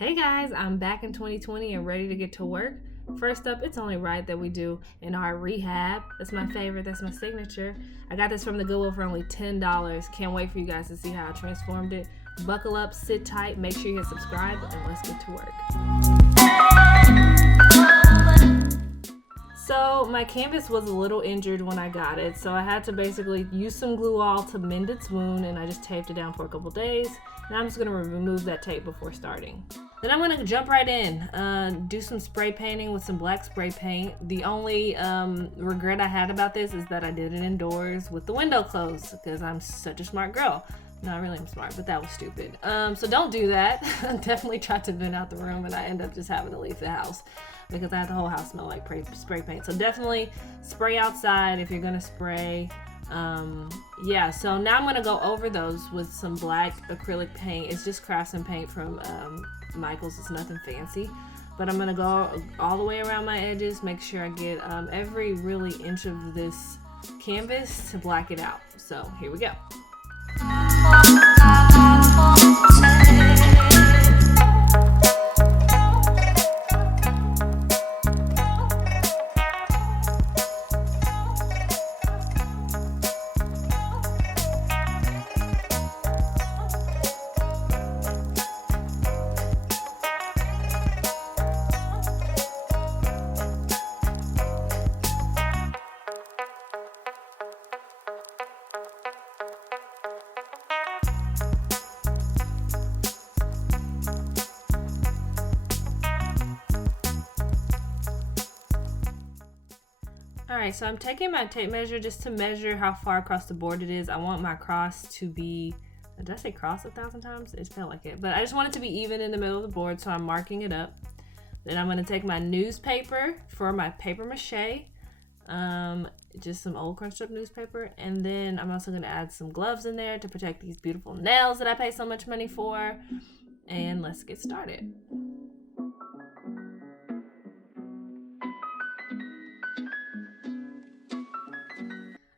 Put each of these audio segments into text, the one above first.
Hey guys, I'm back in 2020 and ready to get to work. First up, it's only right that we do an art rehab. That's my favorite, that's my signature. I got this from the Goodwill for only $10. Can't wait for you guys to see how I transformed it. Buckle up, sit tight, make sure you hit subscribe, and let's get to work. So my canvas was a little injured when I got it, so I had to basically use some glue all to mend its wound, and I just taped it down for a couple days. Now I'm just going to remove that tape before starting. Then I'm going to jump right in, do some spray painting with some black spray paint. The only regret I had about this is that I did it indoors with the window closed because I'm such a smart girl. No, I really am smart, but that was stupid. So don't do that. Definitely tried to vent out the room and I end up just having to leave the house because I had the whole house smell like spray paint. So definitely spray outside if you're going to spray. So now I'm going to go over those with some black acrylic paint. It's just Craftsman paint from Michael's. It's nothing fancy, but I'm going to go all the way around my edges, make sure I get every really inch of this canvas to black it out. So here we go. Alright, so I'm taking my tape measure just to measure how far across the board it is. I want my cross to be, did I say cross 1,000 times? It felt like it, but I just want it to be even in the middle of the board, so I'm marking it up. Then I'm going to take my newspaper for my paper mache, just some old crunched up newspaper, and then I'm also going to add some gloves in there to protect these beautiful nails that I pay so much money for, and let's get started.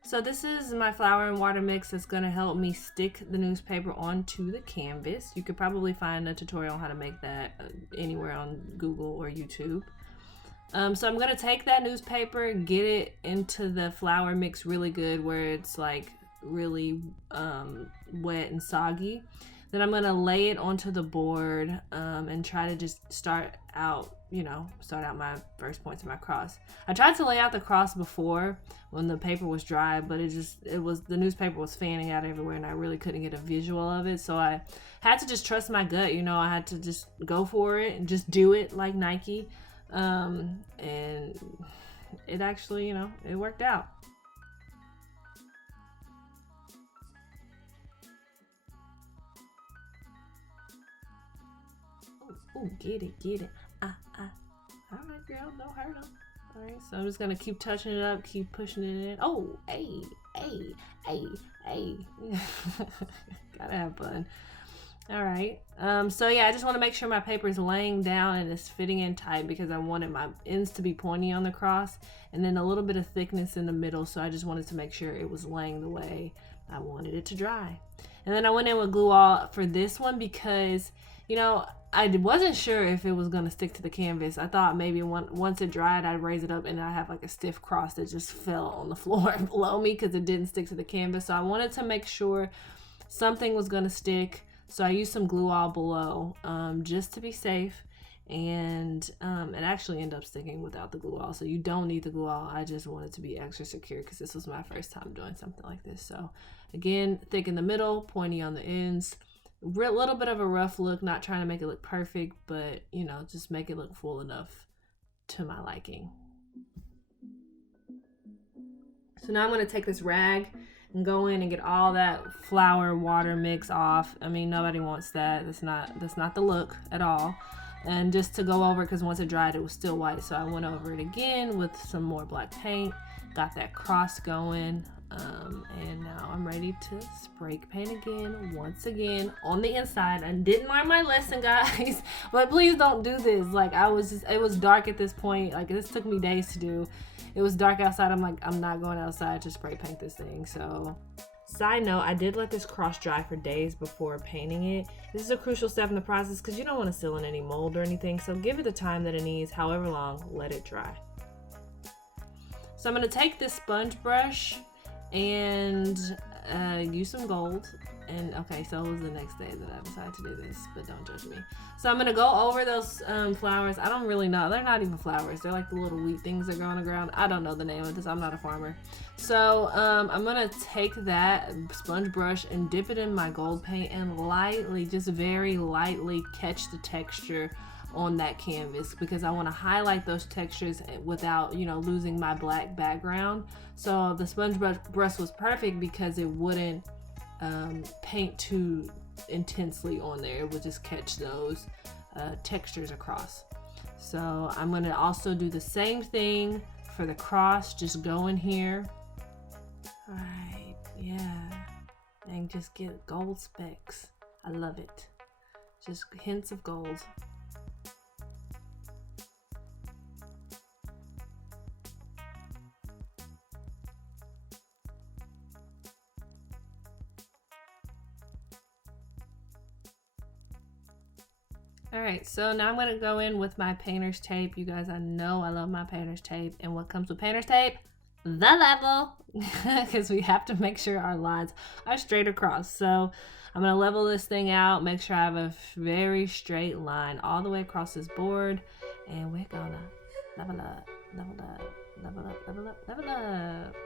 So this is my flour and water mix that's going to help me stick the newspaper onto the canvas. You could probably find a tutorial on how to make that anywhere on Google or YouTube. So I'm going to take that newspaper, get it into the flour mix really good where it's like really wet and soggy. Then I'm going to lay it onto the board and try to just start out my first points of my cross. I tried to lay out the cross before when the paper was dry, but the newspaper was fanning out everywhere and I really couldn't get a visual of it. So I had to just trust my gut, I had to just go for it and just do it like Nike. And it actually, it worked out. Oh, get it. All right, girl, don't hurt them. All right, so I'm just gonna keep touching it up, keep pushing it in. Oh, hey. Gotta have fun. All right. So yeah, I just want to make sure my paper is laying down and it's fitting in tight because I wanted my ends to be pointy on the cross and then a little bit of thickness in the middle. So I just wanted to make sure it was laying the way I wanted it to dry. And then I went in with glue all for this one because, I wasn't sure if it was going to stick to the canvas. I thought maybe once it dried, I'd raise it up and I'd have like a stiff cross that just fell on the floor below me because it didn't stick to the canvas. So I wanted to make sure something was going to stick. So I used some glue all below just to be safe. And it actually ended up sticking without the glue all. So you don't need the glue all. I just wanted to be extra secure because this was my first time doing something like this. So again, thick in the middle, pointy on the ends. A little bit of a rough look, not trying to make it look perfect, but just make it look full enough to my liking. So now I'm going to take this rag and go in and get all that flour water mix off. I mean, nobody wants that. That's not the look at all. And just to go over, because once it dried, it was still white. So I went over it again with some more black paint, got that cross going. And now I'm ready to spray paint again, once again on the inside. I didn't learn my lesson, guys, but please don't do this. Like it was dark at this point. Like this took me days to do. It was dark outside. I'm like, I'm not going outside to spray paint this thing. So Side note, I did let this cross dry for days before painting it. This is a crucial step in the process because you don't want to seal in any mold or anything, so give it the time that it needs, however long, let it dry. So I'm going to take this sponge brush and use some gold. And okay, so it was the next day that I decided to do this, but don't judge me. So I'm gonna go over those flowers. I don't really know. They're not even flowers. They're like the little wheat things that grow on the ground. I don't know the name of this. I'm not a farmer. So I'm gonna take that sponge brush and dip it in my gold paint and lightly, just very lightly catch the texture on that canvas because I want to highlight those textures without, you know, losing my black background. So the sponge brush was perfect because it wouldn't paint too intensely on there. It would just catch those textures across. So I'm going to also do the same thing for the cross. Just go in here. All right, yeah, and just get gold specks. I love it. Just hints of gold. Alright, so now I'm going to go in with my painter's tape. You guys, I know I love my painter's tape. And what comes with painter's tape? The level! Because we have to make sure our lines are straight across. So I'm going to level this thing out, make sure I have a very straight line all the way across this board. And we're going to level up, level up, level up, level up, level up.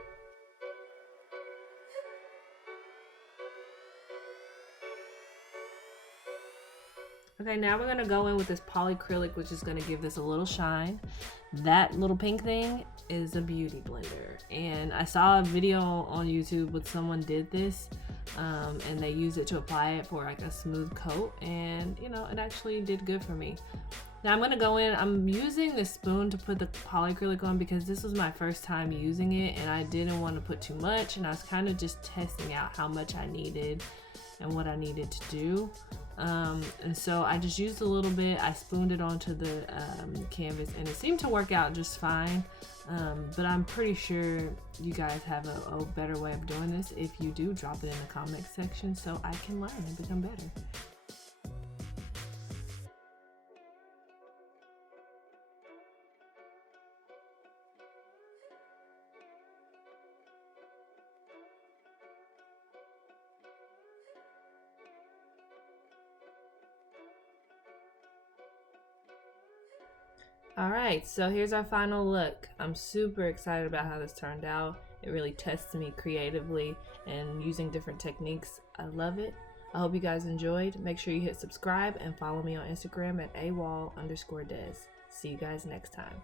Okay, now we're going to go in with this polyacrylic, which is going to give this a little shine. That little pink thing is a beauty blender. And I saw a video on YouTube with someone did this, and they used it to apply it for like a smooth coat. And, you know, it actually did good for me. Now I'm going to go in, I'm using this spoon to put the polyacrylic on because this was my first time using it and I didn't want to put too much. And I was kind of just testing out how much I needed and what I needed to do. And so I just used a little bit. I spooned it onto the canvas and it seemed to work out just fine. But I'm pretty sure you guys have a better way of doing this. If you do, drop it in the comment section so I can learn and become better. Alright, so here's our final look. I'm super excited about how this turned out. It really tests me creatively and using different techniques. I love it. I hope you guys enjoyed. Make sure you hit subscribe and follow me on Instagram at awall_des. See you guys next time.